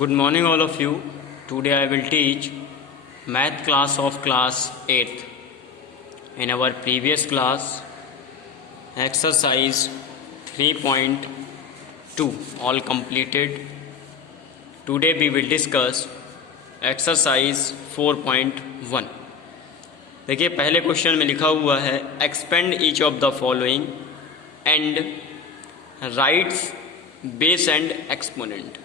Good morning all of you. Today I will teach math class of class 8th. In our previous class exercise 3.2 all completed. Today we will discuss exercise 4.1. देखिए पहले question में लिखा हुआ है expand each of the following and rights base and exponent.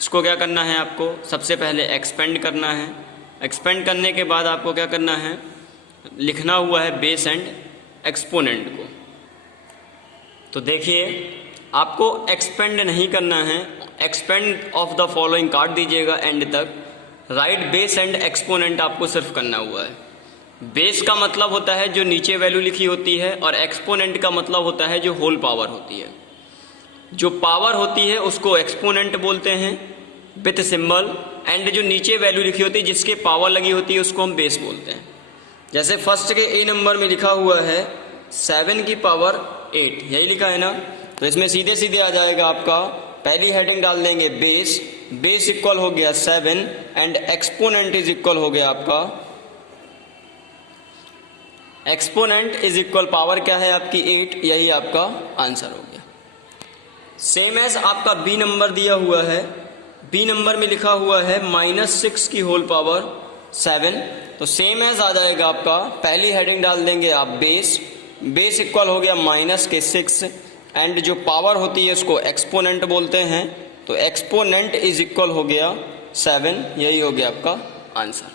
इसको क्या करना है, आपको सबसे पहले एक्सपेंड करना है। एक्सपेंड करने के बाद आपको क्या करना है, लिखना हुआ है बेस एंड एक्सपोनेंट को। तो देखिए आपको एक्सपेंड नहीं करना है, एक्सपेंड ऑफ द फॉलोइंग काट दीजिएगा एंड तक। राइट बेस एंड एक्सपोनेंट आपको सिर्फ करना हुआ है। बेस का मतलब होता है जो नीचे वैल्यू लिखी होती है और एक्सपोनेंट का मतलब होता है जो होल पावर होती है। जो पावर होती है उसको एक्सपोनेंट बोलते हैं विथ सिंबल, एंड जो नीचे वैल्यू लिखी होती है जिसके पावर लगी होती है उसको हम बेस बोलते हैं। जैसे फर्स्ट के ए नंबर में लिखा हुआ है 7 की पावर 8, यही लिखा है ना। तो इसमें सीधे सीधे आ जाएगा आपका, पहली हेडिंग डाल देंगे बेस, बेस इक्वल हो गया 7 एंड एक्सपोनेंट इज इक्वल हो गया आपका, एक्सपोनेंट इज इक्वल पावर क्या है आपकी 8, यही आपका आंसर हो गया। सेम एज आपका बी नंबर दिया हुआ है, बी नंबर में लिखा हुआ है -6 की होल पावर 7। तो सेम एज आ जाएगा आपका, पहली हेडिंग डाल देंगे आप बेस, बेस इक्वल हो गया -6 एंड जो पावर होती है उसको एक्सपोनेंट बोलते हैं। तो एक्सपोनेंट इज इक्वल हो गया 7, यही हो गया आपका आंसर।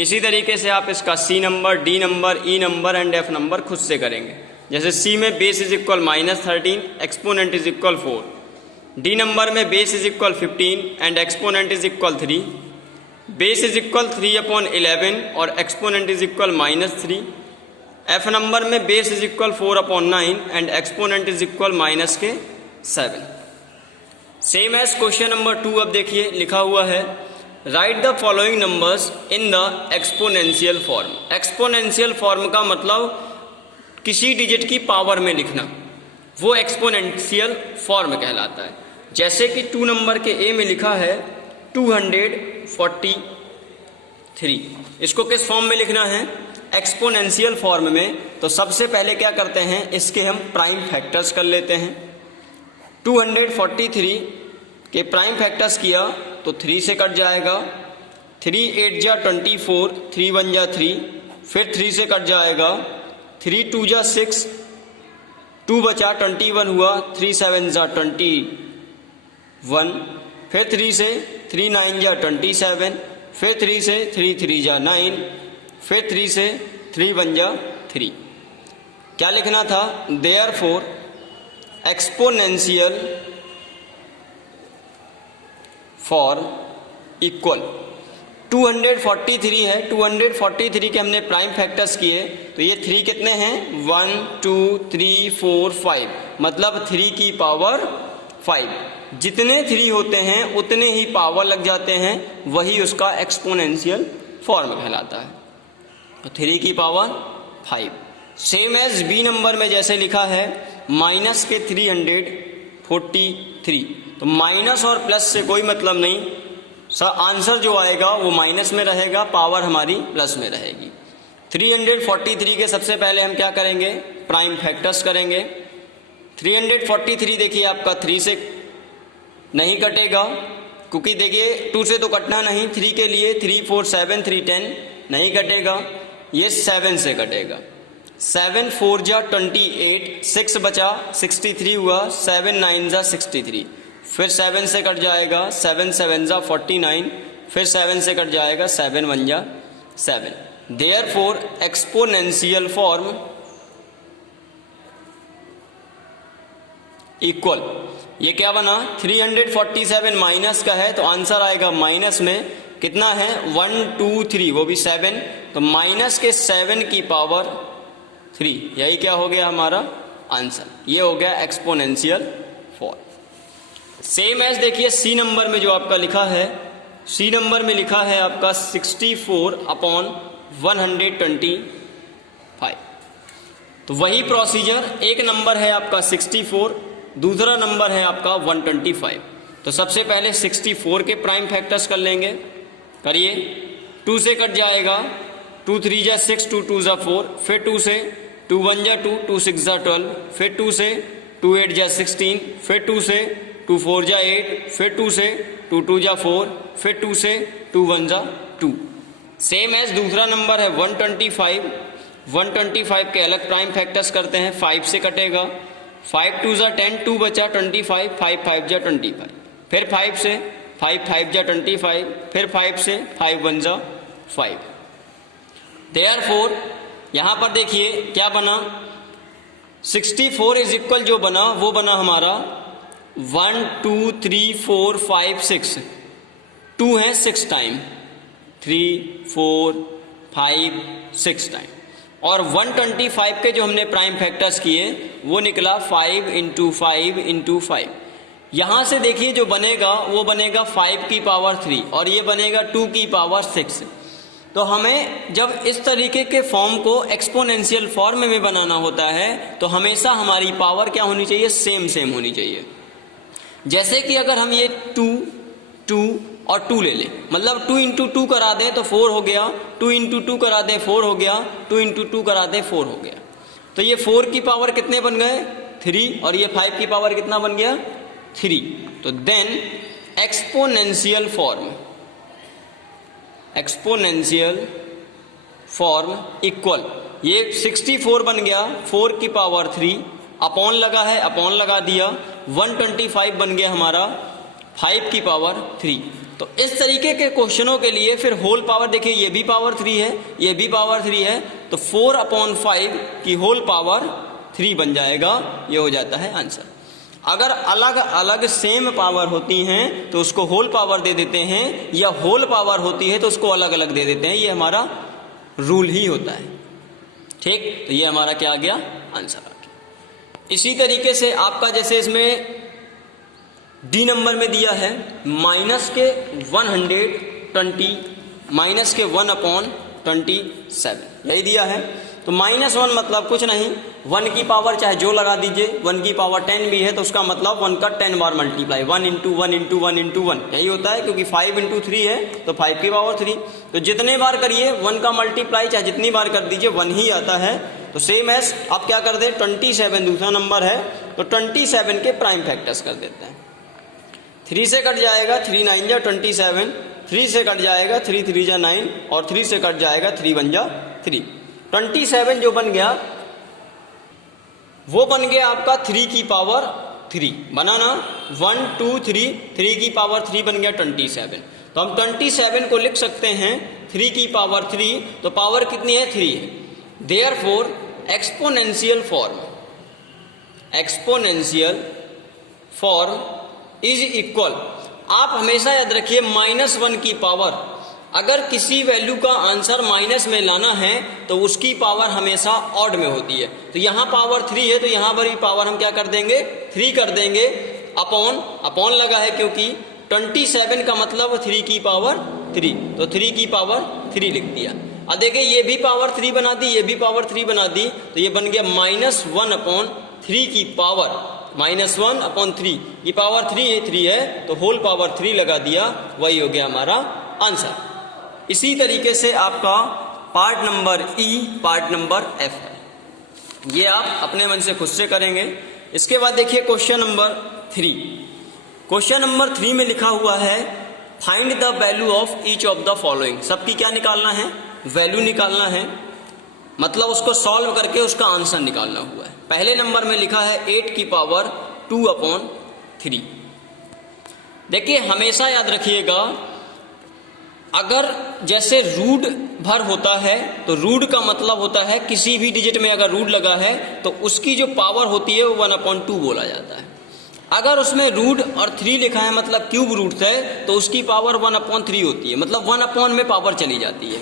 इसी तरीके से आप इसका C number, D number, E number and F number खुद से करेंगे। जैसे सी में base is equal -13, exponent is equal 4। D number में base is equal 15 and exponent is equal 3। Base is equal 3/11 और exponent is equal -3। F number में base is equal 4/9 and exponent is equal -7। Same as question number 2। अब देखिए लिखा हुआ है right the following numbers in the exponential form. Exponential form का मतलब किसी डिजिट की पावर में लिखना, वो एक्सपोनेंशियल फॉर्म कहलाता है। जैसे कि 2 नंबर के ए में लिखा है 243, इसको किस फॉर्म में लिखना है, एक्सपोनेंशियल फॉर्म में। तो सबसे पहले क्या करते हैं, इसके हम प्राइम फैक्टर्स कर लेते हैं। 243 के प्राइम फैक्टर्स किया तो 3 से कट जाएगा, 3 8 जा 24, 3 1 जा 3, फिर 3 से कट जाएगा, 3 2 जा 6, 2 बचा 21 हुआ, 3 7 जा 21, फिर 3 से 3 9 जा 27, फिर 3 से 3 3 जा 9, फिर 3 से 3 1 जा 3। क्या लिखना था, देयरफॉर एक्सपोनेंशियल फॉर इक्वल 243 है, 243 के हमने प्राइम फैक्टर्स किए तो ये 3 कितने हैं, 1 2 3 4 5, मतलब 3 की पावर 5। जितने 3 होते हैं उतने ही पावर लग जाते हैं, वही उसका एक्सपोनेंशियल फॉर्म कहलाता है। तो 3 की power 5। Same as b number में जैसे लिखा है माइनस के 343, तो माइनस और प्लस से कोई मतलब नहीं, आंसर जो आएगा वो माइनस में रहेगा, पावर हमारी प्लस में रहेगी। 343 के सबसे पहले हम क्या करेंगे, प्राइम फैक्टर्स करेंगे। 343 देखिए आपका 3 से नहीं कटेगा, क्योंकि देखिए 2 से तो कटना नहीं, 3 के लिए 3 4 7 3 10 नहीं कटेगा, ये 7 से कटेगा। 7 4 जा 28, 6 बचा 63 हुआ, 7 9 जा 63, फिर 7 से कट जाएगा, 7 7 जा 49, फिर 7 से कट जाएगा, 7 1 जा 7। देयरफॉर एक्सपोनेंशियल फॉर्म इक्वल, ये क्या बना, 347 माइनस का है तो आंसर आएगा माइनस में कितना है, 1 2 3, वो भी 7, तो माइनस के 7 की पावर 3, यही क्या हो गया हमारा आंसर, ये हो गया एक्सपोनेंशियल फॉर्म। सेम एज देखिए सी नंबर में जो आपका लिखा है, सी नंबर में लिखा है आपका 64/125। तो वही प्रोसीजर, एक नंबर है आपका 64, दूसरा नंबर है आपका 125। तो सबसे पहले 64 के प्राइम फैक्टर्स कर लेंगे, करिए। 2 से कट जाएगा, 2 3 जा 6, 2 2 जा 4, फिर 2 से 2 1 जा 2, 2 6 जा 12, फिर 2 से 2 8 जा 16, फिर 2 से 2 4 जा 8, फिर 2 से 2 2 जा 4, फिर 2 से 2 1 जा 2। सेम एज दूसरा नंबर है 125। 125 के अलग प्राइम फैक्टर्स करते हैं, 5 से कटेगा, 5 2 जा 10, 2 बचा 25, 5 5 जा 25, फिर 5 से 5 5 जा 25, फिर 5 से 5 1 जा 5। देयरफॉर यहां पर देखिए क्या बना, 64 इज इक्वल जो बना वो बना हमारा 1 2 3 4 5 6, 2 है 6 टाइम, 3 4 5 6 टाइम, और 125 के जो हमने प्राइम फैक्टर्स किए वो निकला 5 इंटू 5 इंटू 5। यहां से देखिए जो बनेगा वो बनेगा 5 की पावर 3 और ये बनेगा 2 की पावर 6। तो हमें जब इस तरीके के फॉर्म को एक्सपोनेंशियल फॉर्म में बनाना होता है तो हमेशा हमारी पावर क्या होनी चाहिए, सेम होनी चाहिए। जैसे कि अगर हम ये 2 2 और 2 ले लें, मतलब 2 इंटू 2 करा दें तो 4 हो गया, 2 इंटू 2 करा दें 4 हो गया, 2 इंटू 2 करा दें 4 हो गया। तो ये 4 की पावर कितने बन गए, 3, और ये 5 की पावर कितना बन गया, 3। तो देन एक्सपोनेंशियल फॉर्म इक्वल, ये 64 बन गया 4 की पावर 3, अपॉन लगा है, अपॉन लगा दिया, 125 बन गया हमारा 5 की पावर 3। तो इस तरीके के क्वेश्चनों के लिए फिर होल पावर देखिए, ये भी पावर 3 है, ये भी पावर 3 है, तो 4/5 की होल पावर 3 बन जाएगा, ये हो जाता है आंसर। अगर अलग अलग सेम पावर होती हैं तो उसको होल पावर दे देते हैं, या होल पावर होती है तो उसको अलग अलग दे देते हैं, ये हमारा रूल ही होता है। ठीक, तो ये हमारा क्या आ गया, आंसर आ गया। इसी तरीके से आपका जैसे इसमें डी नंबर में दिया है माइनस के 120 माइनस के 1/27, यही दिया है। तो -1 मतलब कुछ नहीं, 1 की पावर चाहे जो लगा दीजिए, 1 की पावर 10 भी है तो उसका मतलब 1 का 10 बार मल्टीप्लाई, 1 इंटू 1 इंटू 1 इंटू 1 यही होता है, क्योंकि 5 इंटू 3 है तो 5 की पावर 3। तो जितने बार करिए 1 का मल्टीप्लाई चाहे जितनी बार कर दीजिए 1 ही आता है। तो सेम एज आप क्या कर दे, 27 दूसरा नंबर है तो 27 के प्राइम फैक्टर्स कर देते हैं। 3 से कट जाएगा, 3 9 जा 27, 3 से कट जाएगा, 3 3 जा 9, और 3 से कट जाएगा, 3 1 जा 3। 27 जो बन गया वो बन गया आपका 3 की पावर 3, बना ना, 1 2 3, 3 की पावर 3 बन गया 27। तो हम 27 को लिख सकते हैं 3 की पावर 3, तो पावर कितनी है, 3 है। Therefore exponential form is equal, आप हमेशा याद रखिए -1 की पावर, अगर किसी वैल्यू का आंसर माइनस में लाना है तो उसकी पावर हमेशा ऑड में होती है। तो यहाँ पावर 3 है तो यहाँ पर भी पावर हम क्या कर देंगे, 3 कर देंगे, अपॉन लगा है क्योंकि 27 का मतलब 3 की पावर 3, तो 3 की पावर 3 लिख दिया। अब देखिए ये भी पावर 3 बना दी, ये भी पावर 3 बना दी, तो ये बन गया -1/3 की पावर, -1/3, ये पावर 3 है तो होल पावर 3 लगा दिया, वही हो गया हमारा आंसर। इसी तरीके से आपका पार्ट नंबर ई, पार्ट नंबर एफ है, ये आप अपने मन से खुद से करेंगे। इसके बाद देखिए क्वेश्चन नंबर 3। क्वेश्चन नंबर 3 में लिखा हुआ है find the value of each of the following. सबकी क्या निकालना है, वैल्यू निकालना है, मतलब उसको सॉल्व करके उसका आंसर निकालना हुआ है। पहले नंबर में लिखा है 8 की पावर 2/3। देखिए हमेशा याद रखिएगा, अगर जैसे रूट भर होता है तो रूट का मतलब होता है किसी भी डिजिट में अगर रूट लगा है तो उसकी जो पावर होती है वो 1/2 बोला जाता है। अगर उसमें रूट और 3 लिखा है मतलब क्यूब रूट है तो उसकी पावर 1/3 होती है, मतलब 1 में पावर चली जाती है।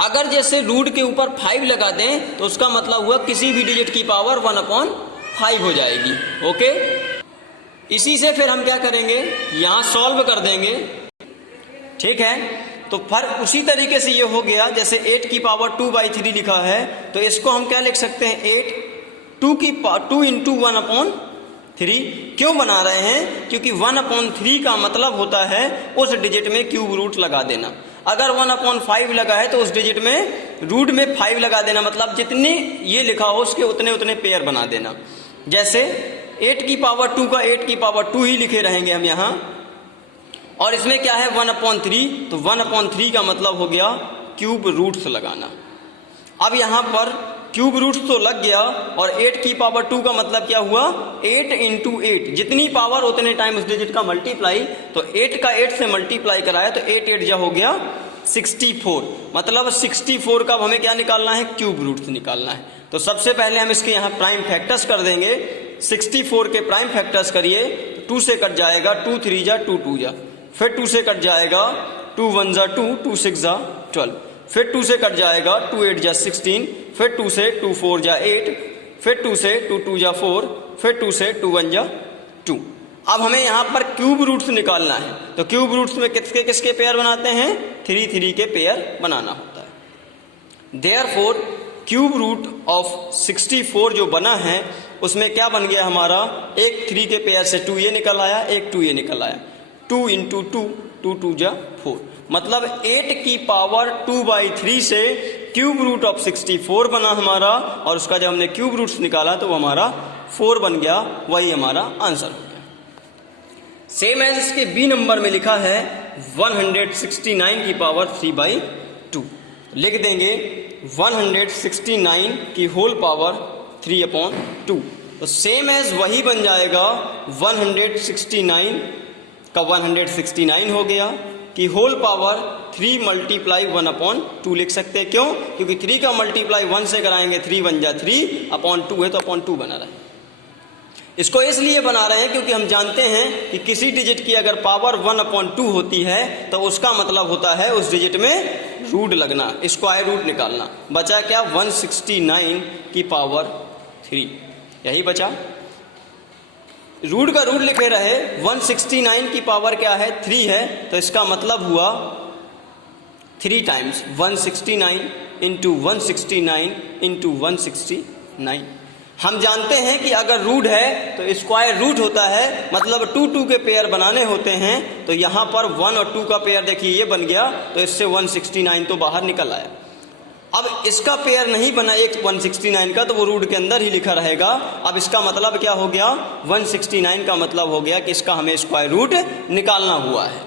अगर जैसे रूट के ऊपर 5 लगा दें तो उसका मतलब हुआ किसी भी डिजिट की पावर 1/5 हो जाएगी। ओके, इसी से फिर हम क्या करेंगे, यहां सॉल्व कर देंगे, ठीक है। तो फिर उसी तरीके से ये हो गया, जैसे 8 की पावर 2/3 लिखा है तो इसको हम क्या लिख सकते हैं, 2 इंटू 1/3 3। क्यों बना रहे हैं? क्योंकि 1/3 का मतलब होता है उस डिजिट में क्यूब रूट लगा देना। अगर 1/5 लगा है तो उस डिजिट में रूट में 5 लगा देना, मतलब जितने ये लिखा हो उसके उतने उतने पेयर बना देना। जैसे 8 की पावर 2 का 8 की पावर 2 ही लिखे रहेंगे हम यहाँ, और इसमें क्या है 1/3, तो 1/3 का मतलब हो गया क्यूब रूट्स लगाना। अब यहाँ पर क्यूब रूट्स तो लग गया, और 8 की पावर 2 का मतलब क्या हुआ 8 × 8, जितनी पावर उतने टाइम उस डिजिट का मल्टीप्लाई, तो 8 का 8 से मल्टीप्लाई कराया तो 8 8 जा हो गया 64, मतलब 64 का हमें क्या निकालना है, क्यूब रूट्स निकालना है। तो सबसे पहले हम इसके यहाँ प्राइम फैक्टर्स कर देंगे। 64 के प्राइम फैक्टर्स करिए, 2 से कट जाएगा 2 3 जा 2 2 जा, फिर 2 से कट जाएगा 2 1 जा 2, 2 6 जा 12, फिर 2 से कट जाएगा 2 8 जा 16, फिर 2 से 2 4 जा 8, फिर 2 से 2 2 जा 4, फिर 2 से 2 1 जा 2। अब हमें यहाँ पर क्यूब रूट्स निकालना है, तो क्यूब रूट्स में किसके किसके पेयर बनाते हैं, 3 3 के पेयर बनाना होता है। देयरफॉर क्यूब रूट ऑफ 64 जो बना है उसमें क्या बन गया हमारा, एक 3 के पेयर से 2 ये निकल आया, एक 2 ये निकल आया, 2 × 2 2 2 जा 4, मतलब 8 की पावर 2/3 से क्यूब रूट ऑफ 64 बना हमारा, और उसका जब हमने क्यूब रूट्स निकाला तो वो हमारा 4 बन गया, वही हमारा आंसर हो गया। सेम एज इसके बी नंबर में लिखा है 169 की पावर 3/2, लिख देंगे 169 की होल पावर 3/2, तो सेम एज वही बन जाएगा 169 का 169 हो गया, कि होल पावर 3 × 1/2 लिख सकते हैं। क्यों? क्योंकि 3 का मल्टीप्लाई 1 से कराएंगे 3 1 जा 3/2 है, तो 2 बना रहा है। इसको इसलिए बना रहे हैं क्योंकि हम जानते हैं कि किसी डिजिट की अगर पावर 1/2 होती है तो उसका मतलब होता है उस डिजिट में रूट लगना, स्क्वायर रूट निकालना। बचा क्या, 169 की पावर 3, यही बचा। रूट का रूट लिखे रहे, 169 की पावर क्या है 3 है, तो इसका मतलब हुआ 3 टाइम्स 169 × 169 × 169। हम जानते हैं कि अगर रूट है तो स्क्वायर रूट होता है, मतलब 2 2 के पेयर बनाने होते हैं, तो यहाँ पर 1 और 2 का पेयर देखिए ये बन गया, तो इससे 169 तो बाहर निकल आया। अब इसका पेयर नहीं बना एक 169 का, तो वो रूट के अंदर ही लिखा रहेगा। अब इसका मतलब क्या हो गया, 169 का मतलब हो गया कि इसका हमें स्क्वायर रूट निकालना हुआ है।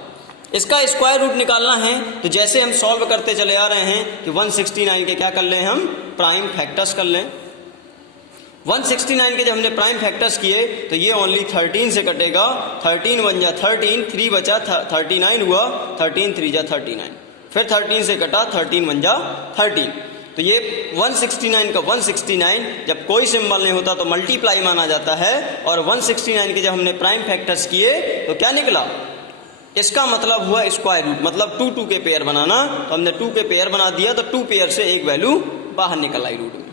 इसका स्क्वायर रूट निकालना है तो जैसे हम सॉल्व करते चले आ रहे हैं कि 169 के क्या कर लें, हम प्राइम फैक्टर्स कर लें। 169 के जब हमने प्राइम फैक्टर्स किए तो ये ओनली 13 से कटेगा, 13 1 जा 13, 3 बचा 39 हुआ, 13 3 जा 39, फिर 13 से कटा 13 1 जा 13। तो ये 169 का 169 जब कोई सिंबल नहीं होता तो मल्टीप्लाई माना जाता है, और 169 के जब हमने प्राइम फैक्टर्स किए तो क्या निकला, इसका मतलब हुआ स्क्वायर रूट, मतलब 2 2 के पेयर बनाना। तो हमने 2 के पेयर बना दिया, तो 2 पेयर से एक वैल्यू बाहर निकल आई रूट में,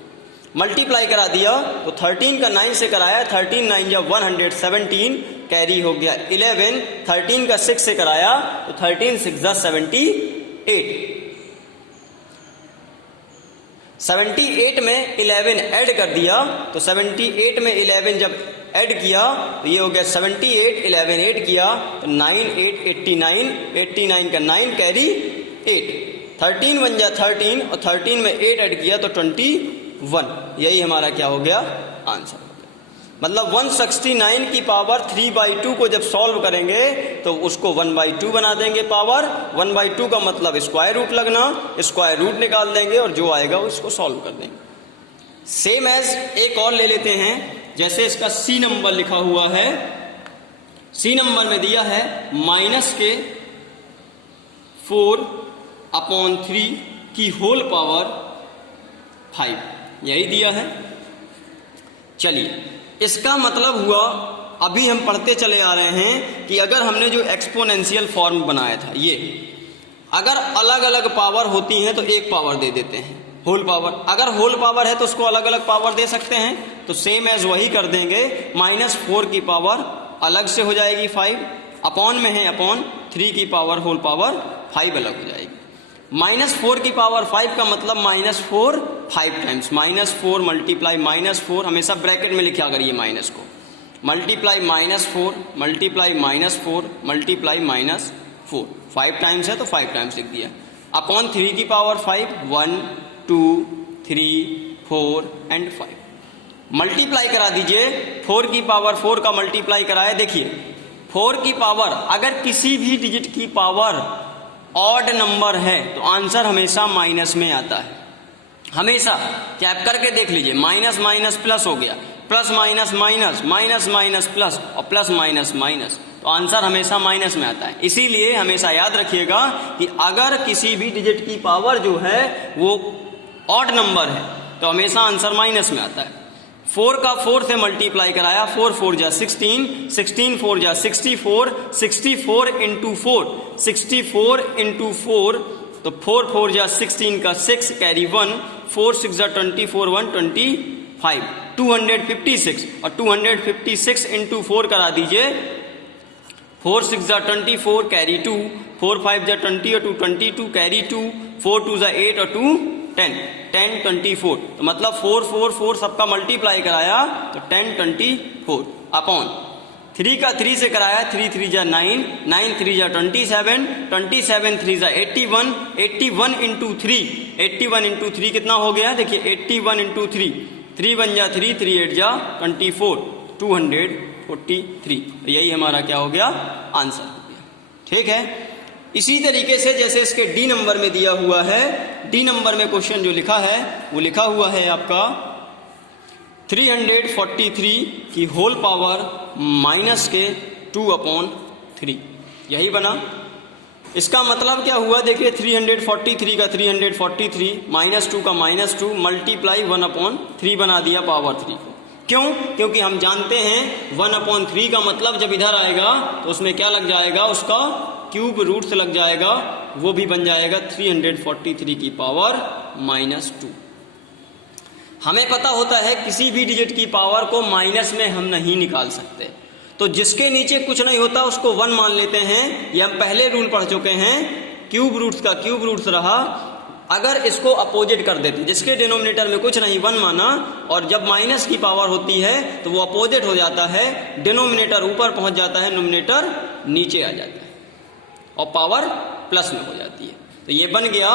मल्टीप्लाई करा दिया, तो 13 का 9 से कराया, 13 9 या 117 कैरी हो गया 11, 13 का 6 से कराया तो 13 6 जा 78, 78 में 11 ऐड कर दिया, तो 78 में 11 जब ऐड किया तो ये हो गया 78, 11 ऐड किया तो 9 8 89, 89 का 9 कैरी 8, 13 1 जा 13 और 13 में 8 ऐड किया तो 21, यही हमारा क्या हो गया, आंसर हो गया। मतलब 169 की पावर 3/2 को जब सॉल्व करेंगे तो उसको 1/2 बना देंगे पावर, 1/2 का मतलब स्क्वायर रूट लगना, स्क्वायर रूट निकाल देंगे और जो आएगा उसको सॉल्व कर देंगे। सेम एज एक और ले लेते हैं, जैसे इसका सी नंबर लिखा हुआ है, सी नंबर में दिया है -4/3 की होल पावर 5, यही दिया है। चलिए, इसका मतलब हुआ, अभी हम पढ़ते चले आ रहे हैं कि अगर हमने जो एक्सपोनेंशियल फॉर्म बनाया था, ये अगर अलग अलग पावर होती हैं तो एक पावर दे देते हैं होल पावर, अगर होल पावर है तो उसको अलग अलग पावर दे सकते हैं, तो सेम एज वही कर देंगे। -4 की पावर अलग से हो जाएगी 5, अपॉन में है अपॉन 3 की पावर होल पावर 5 अलग हो जाएगी। -4 की पावर 5 का मतलब -4 5 टाइम्स, -4 × -4 हमेशा ब्रैकेट में लिखा करिए माइनस को, मल्टीप्लाई -4 मल्टीप्लाई -4 मल्टीप्लाई -4, 5 टाइम्स है तो 5 टाइम्स लिख दिया, अपॉन 3 की पावर 5, 1 2 3 4 एंड 5। मल्टीप्लाई करा दीजिए, 4 की पावर 4 का मल्टीप्लाई कराए। देखिए 4 की पावर, अगर किसी भी डिजिट की पावर ऑड नंबर है तो आंसर हमेशा माइनस में आता है, हमेशा। चेक करके देख लीजिए, माइनस माइनस प्लस हो गया, plus minus minus, minus minus plus और प्लस माइनस माइनस, तो आंसर हमेशा माइनस में आता है। इसीलिए हमेशा याद रखिएगा कि अगर किसी भी डिजिट की पावर जो है वो ऑड नंबर है तो हमेशा आंसर माइनस में आता है। 4 का 4 से मल्टीप्लाई कराया, 4 4 जा 16, 16 4 जा 64, 64 इंटू 4, 64 इंटू 4, तो 4 4 जा 16 का 6 कैरी 1, 4 6 जा 24, 1 25, 256, और 256 इंटू 4 करा दीजिए, 4 6 जा 24 कैरी 2, 4 5 जा 20 और 2 22 कैरी 2, 4 2 जा 8 और 2 10, 10 24, तो मतलब 4 4 4 सबका मल्टीप्लाई कराया तो 10 24 अपॉन 3 का 3 से कराया, 3 3 जा 9, 9 3 जा 27, 27 3 जा 81, 81 इंटू 3, 81 इंटू 3 कितना हो गया? देखिए 81 इंटू 3, 3 1 जा 3, 3 8 जा 24, 243। तो यही हमारा क्या हो गया? आंसर हो गया। ठीक है, इसी तरीके से जैसे इसके डी नंबर में दिया हुआ है, डी नंबर में क्वेश्चन जो लिखा है वो लिखा हुआ है आपका 343 की होल पावर माइनस के 2/3, यही बना। इसका मतलब क्या हुआ? देखिए 343 का 343 -2 का -2 मल्टीप्लाई 1/3 बना दिया पावर 3 को। क्यों? क्योंकि हम जानते हैं 1/3 का मतलब जब इधर आएगा तो उसमें क्या लग जाएगा? उसका क्यूब रूट से लग जाएगा, वो भी बन जाएगा 343 की पावर -2। हमें पता होता है किसी भी डिजिट की पावर को माइनस में हम नहीं निकाल सकते, तो जिसके नीचे कुछ नहीं होता उसको 1 मान लेते हैं। ये हम पहले रूल पढ़ चुके हैं, क्यूब रूट्स का क्यूब रूट्स रहा। अगर इसको अपोजिट कर देते, जिसके डिनोमिनेटर में कुछ नहीं 1 माना, और जब माइनस की पावर होती है तो वो अपोजिट हो जाता है, डिनोमिनेटर ऊपर पहुंच जाता है, नोमिनेटर नीचे आ जाता है और पावर प्लस में हो जाती है। तो ये बन गया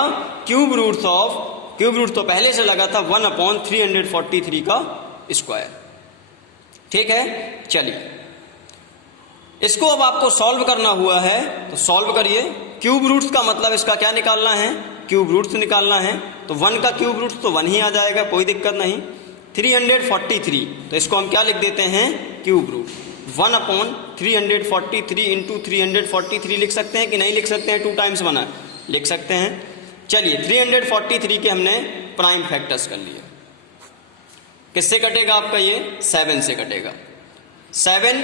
cube roots of, cube root तो पहले से लगा था 1/343 का स्क्वायर। ठीक है, चलिए इसको अब आपको सॉल्व करना हुआ है तो सॉल्व करिए। क्यूब रूट्स का मतलब इसका क्या निकालना है? क्यूब रूट्स निकालना है, तो 1 का क्यूब रूट्स तो 1 ही आ जाएगा, कोई दिक्कत नहीं। 343, तो इसको हम क्या लिख देते हैं? क्यूब रूट 1/343 इंटू 343 लिख सकते हैं कि नहीं लिख सकते हैं? 2 टाइम्स बना, लिख सकते हैं। चलिए 343 के हमने प्राइम फैक्टर्स कर लिए। किससे कटेगा आपका? ये 7 से कटेगा। 7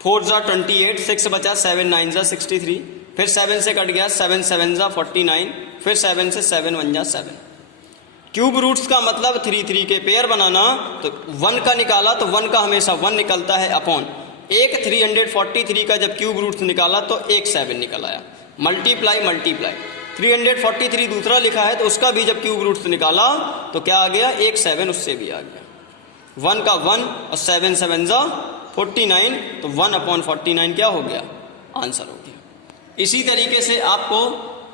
4 जा 28, 6 बचा, 7 9 जा 63, फिर 7 से कट गया, 7 7 जा 49, फिर 7 से 7 1 जा 7। क्यूब रूट्स का मतलब 3 3 के पेयर बनाना, तो 1 का निकाला तो 1 का हमेशा 1 निकलता है, अपॉन एक 343 का जब क्यूब रूट्स निकाला तो एक 7 निकल आया, मल्टीप्लाई मल्टीप्लाई। 343 दूसरा लिखा है तो उसका भी जब क्यूब रूट्स निकाला तो क्या आ गया? एक 7 उससे भी आ गया। 1 का 1 और 7 7 जा 49, तो 1/49 क्या हो गया? आंसर हो गया। इसी तरीके से आपको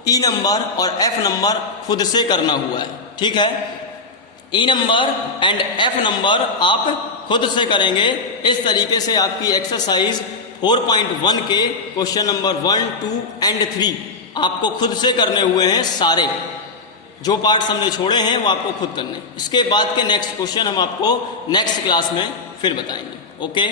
ई नंबर और एफ नंबर खुद से करना हुआ है। ठीक है, ई नंबर एंड एफ नंबर आप खुद से करेंगे। इस तरीके से आपकी एक्सरसाइज 4.1 के क्वेश्चन नंबर 1 2 एंड 3 आपको खुद से करने हुए हैं। सारे जो पार्ट्स हमने छोड़े हैं वो आपको खुद करने। इसके बाद के नेक्स्ट क्वेश्चन हम आपको नेक्स्ट क्लास में फिर बताएंगे। ओके।